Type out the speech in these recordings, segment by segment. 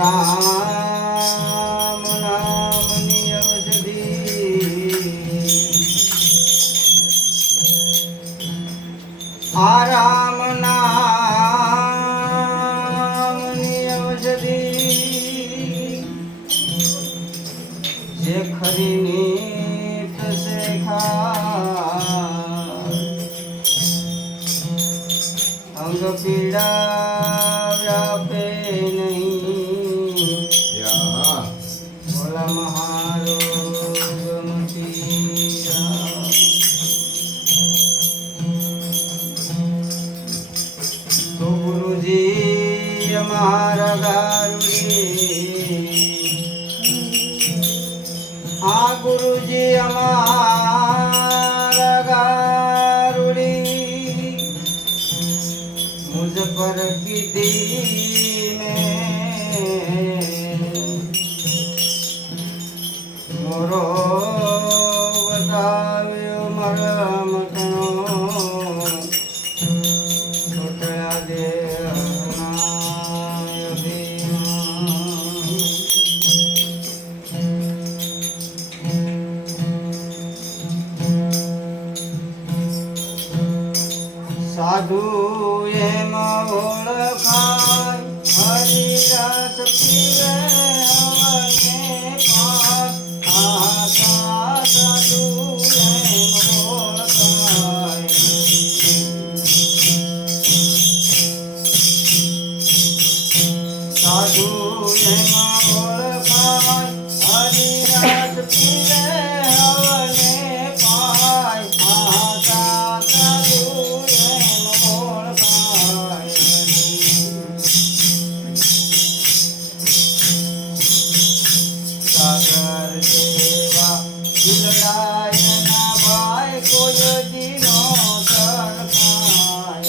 રામ નામની ઔષધિ આ રામ નામની ઔષધિ જે ખરી નીત સે અંગ પીડા વ્યાપે નહીં ભોલા મહારોગમતી તો ગુરુજી અમારા ગારુડી આ ગુરુજી અમારા गारुड़ी मुझ पर कीधी में मोरो बताव्यो मरमतनो छोटया दे साधु एम ओळखाय हरिरस पीवे अवने पार साधु एम ओळखाय साधु एम ओळखाय हरिरस पीवे अवने पाय सागर देवा दिलरायना भाई कोय दिनो सरखाय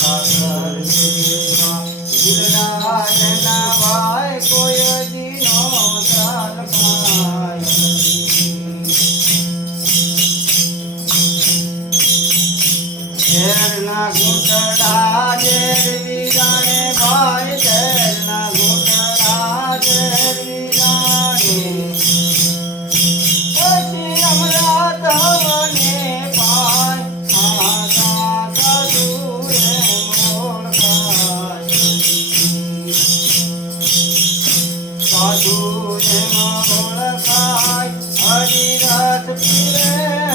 सागर देवा दिलरायना भाई कोय दिनो सरखाय झेरना घूंटड़ा झेर वीराने भाई झेरना घूंटड़ा झेर वीराने પછી અમરાત હવને પાય સાધુ એમ ઓળખાય સાધુ એમ ઓળખાય હરિરસ પીવે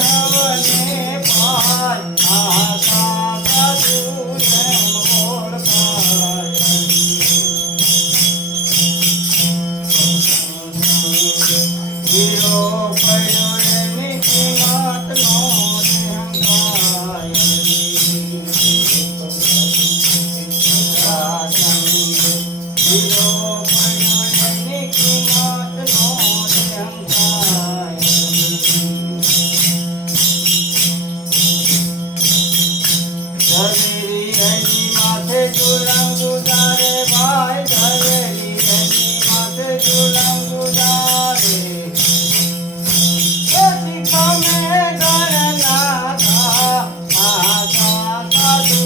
હવને પાય સાધુ એમ ઓળખાય હીરો પડ્યો રે મીઠી વાતનો દેહંકાય હીરો પડ્યો રે મીઠી વાતનો દેહંકાય ઝવેરી એની માથે ઝુલંગ ઉડારે ભાઈ ઝવેરી એની માથે ઝુલંગ ઉડારે પછી ખમે ગણના થા સાધુ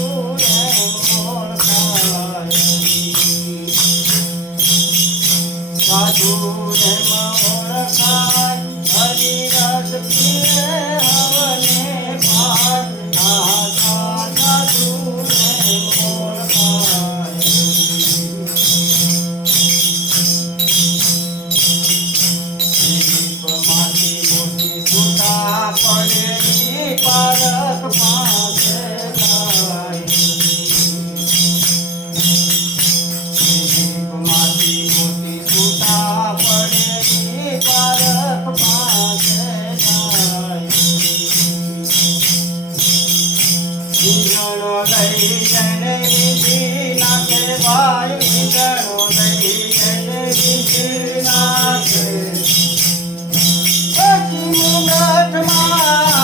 એમ ઓળખાય સાધુ એમ ઓળખાય હરિરસ પીવે હવને પાર સાધુ એમ ઓળખાય દીપમાંથી મોટી છૂટા પડેલી પારખ પાસે લાય દીપમાંથી મોટી છૂટા પડેલી પારખ પાસે લાય વીજળો લઈ જઈને વીજી નાખે ભાઈ વીજળો લઈ જઈને વીજી નાખે પછી મુંગઠમાં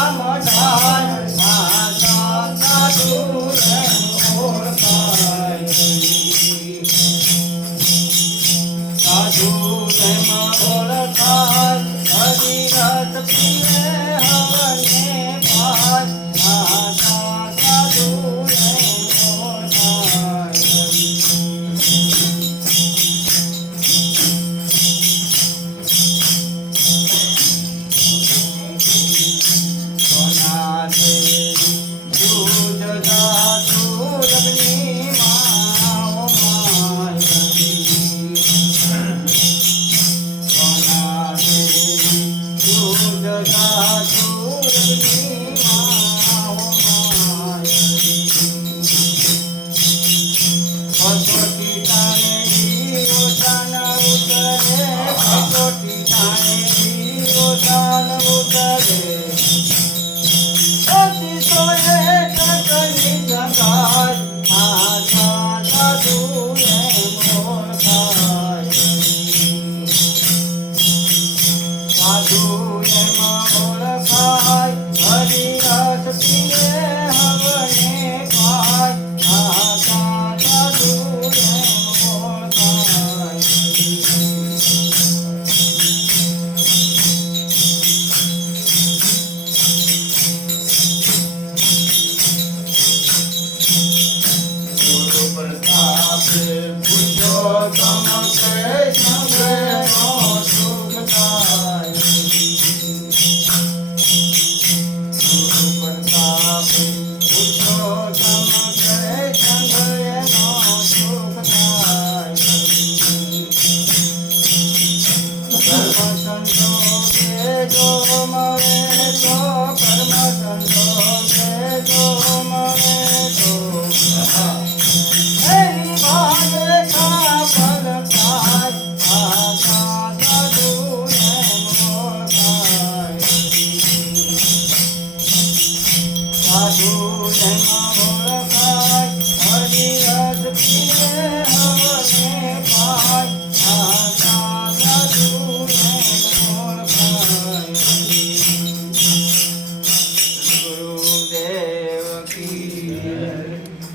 ભક્તિ